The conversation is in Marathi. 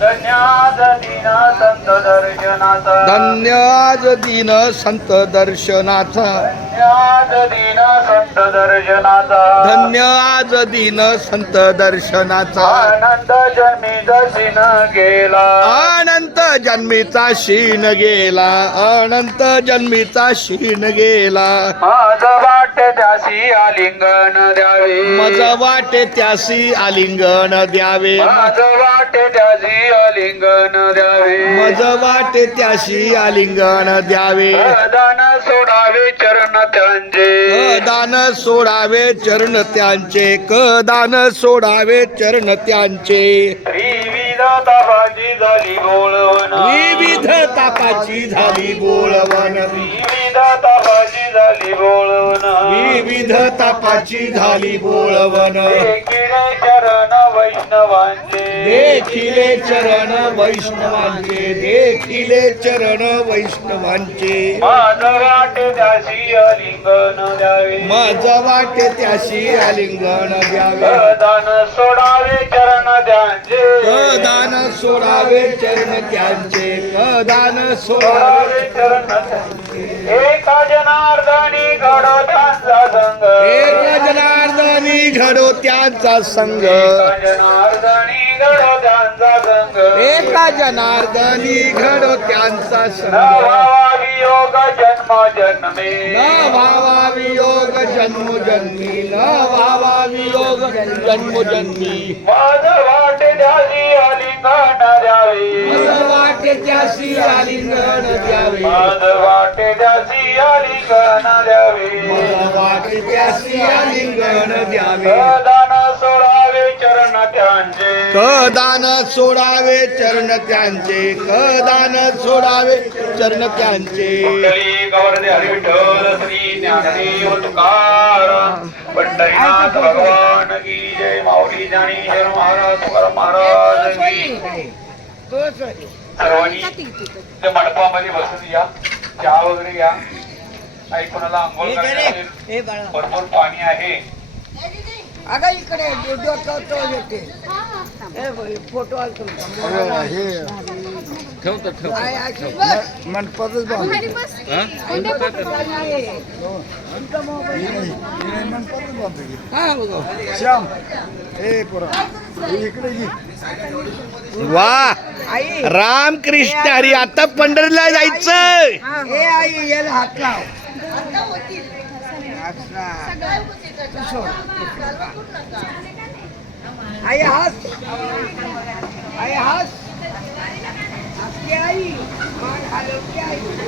धन्याज दीन संत दर्शनाचा धन्य आज दिन संत दर्शनाचा धन्याज दीन संत दर्शनाचा धन्य आज दिन संत दर्शनाचा आनंद जन्मी दर्शन गेला अनंत जन्मीचा शीन गेला अनंत जन्मीचा शीन गेला माझ वाटे त्यासी आलिंगन द्यावे मज वाटे त्यासी आलिंगन द्यावे माझ वाटे त्यासी आलिंगन द्यावे मज वाटे त्याशी आलिंगन द्यावे दान सोडावे चरण त्यांचे दान सोडावे चरण त्यांचे दान सोडावे चरण त्यांचे त्रिविध तापाची झाली बोलवण विविध तापाची झाली बोलवण विविध तापाची झाली बोलवण विविध तापाची झाली बोलवण देखिले चरण वैष्णवांचे देखिले चरण वैष्णवांचे देखिले चरण वैष्णवांचे माझ वाटे त्याशी आलिंगन द्यावे माझ वाटे त्याशी आलिंगन द्यावे दान सोडावे चरण त्यांचे दान सोडावे चरण त्यांचे दान सोडावे सोडावे चरण त्यांचे एका जनार्दनी घडो त्यांचा संग एक जनार्दनी घडो त्यांचा संग जनार्दनी घडो त्यांचा संग एका जनार्दनी घडो त्यांचा संग नवा वियोग जन्म जन्मे न भावा वियोग जन्मोजन्मी न भावा वियोग जन्मोजन्मी माझ वाटे द्यावी आलिंगन द्यावे मज वाटे त्याशी आलिंगन द्यावे माझ वाटे द्यावी आलिंगन द्यावे मज वाटे त्याशी आलिंगन द्यावे दान सोडावे चरण त्यांचे दान सोडावे चरण त्यांचे दान सोडावे चरण त्यांचे कुंडली गवर्धे हरिविठ्ठल श्री ज्ञानदेव तुकाराम पंढरीनाथ भगवान की जय माऊली ज्ञानेश्वर महाराज तुकाराम महाराज की सर्वांनी त्या मंडपामध्ये बसून या चहा वगैरे घ्या काही कोणाला आंघोळ करायची असेल, भरपूर पाणी आहे अगं इकडे डोक्यावर येते फोटो आलतो मंडपातच श्याम वा आई रामकृष्ण हरी आता पंढरीला जायचं हे आई याला हात लाव आई हास आई हास आई मान हलव की आई